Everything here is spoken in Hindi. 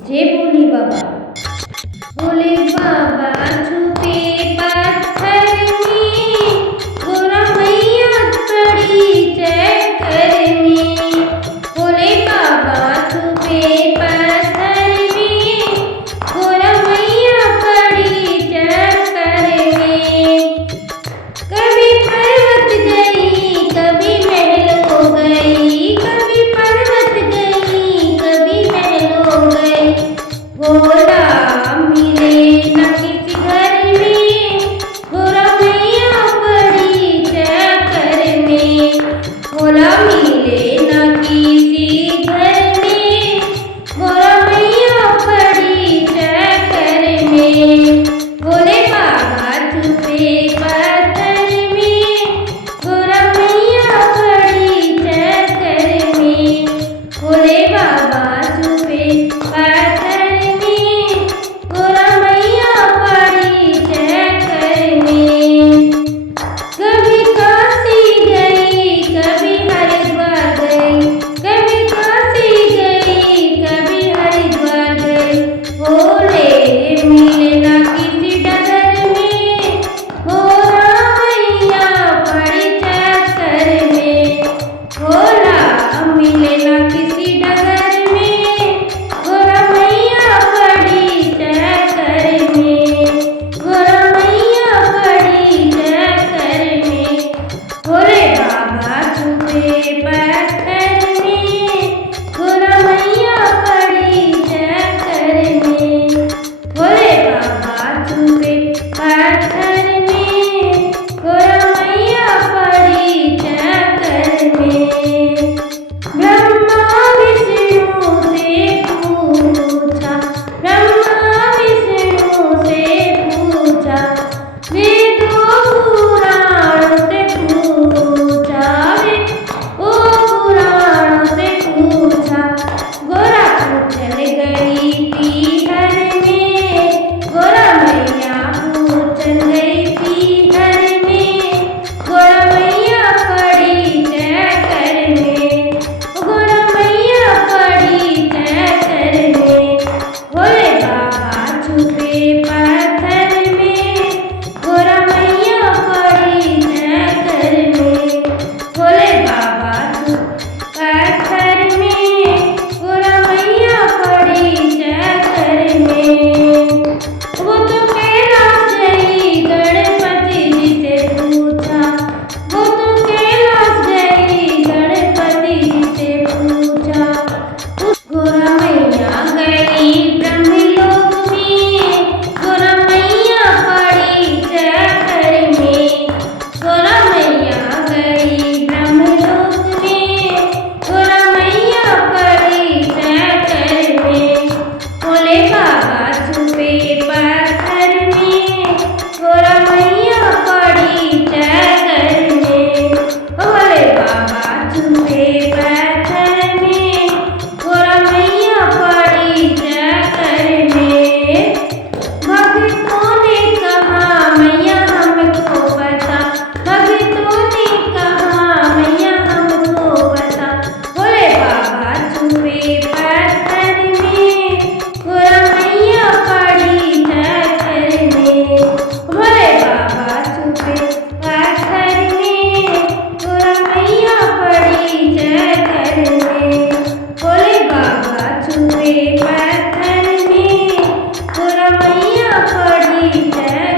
जय भोले बाबा। भोले बाबा छुपे पत्थर में, गोरा मैया पड़ी चक्कर में। भोले बाबा छुपे पत्थर में, गोरा मैया पड़ी चक्कर में। कभी पर्वत गई, कभी महल हो गई, कभी पर्वत गई, कभी महल हो गई। गोरा मिले न किसी घर में, गोरा मैया पड़ी चक्कर में। गोरा मिले न किसी घर में, गोरा मैया पड़ी चक्कर में। भोले बाबा छुपे पत्थर में, गोरा मैया पड़ी चक्कर में। भोले बाबा छुपे पत्थर में, गोरा मैया पड़ी चक्कर में। कभी काशी गई, कभी हरिद्वार गई, कभी काशी गई, कभी हरिद्वार गई। भोले मिले न किसी डगर में, गोरा मैया पड़ी चक्कर में। भोला मिले न किसी डगर में, गोरा मैया पड़ी चक्कर में। गोरा मैया पड़ी चक्कर में। भोले बाबा छुपे पत्थर में, गोरा मैया पड़ी चक्कर में। भोले बाबा छुपे पत्थर में, गोरा मैया पड़ी चक्कर में। ब्रह्मा विष्णु से पूछा, ब्रह्मा विष्णु से पूछा, वेदों पुराणों से पूछा, ओ पुराणों से पूछा। गोरा चल गई पीहर में, गोरा मैया चल गई पीहर में। गोरा मैया पड़ी चक्कर में, गोरा मैया पड़ी चक्कर में। भोले बाबा छुपे पत्थर में, गोरा मैया पड़ी चक्कर में। भोले बाबा पत्थर में, गोरा मैया पड़ी चक्कर में। वो तो कैलाश गई, गणपति जी से पूछा, वो तो कैलाश गई, गणपति जी से पूछा। गोरा मैया गई ब्रह्मलोक में, गोरा मैया पड़ी चक्कर में। गोरा मैया गई ब्रह्मलोक में, गोरा मैया पड़ी चक्कर में। भोले बाबा छुपे पत्थर में, गोरा मैया पड़ी चक्कर में। भोले बाबा छुपे पत्थर में, गोरा मैया पड़ी चक्कर में। भक्तों ने कहा मैया हमको पता, भक्तों ने कहा मैया हमको पता। भोले बाबा छुपे पत्थर में, गोरा मैया पड़ी चक्कर में। भोले बाबा छुपे पत्थर में, गोरा मैया पड़ी चक्कर में। भोले बाबा छुपे पत्थर में, गोरा मैया पड़ी चक्कर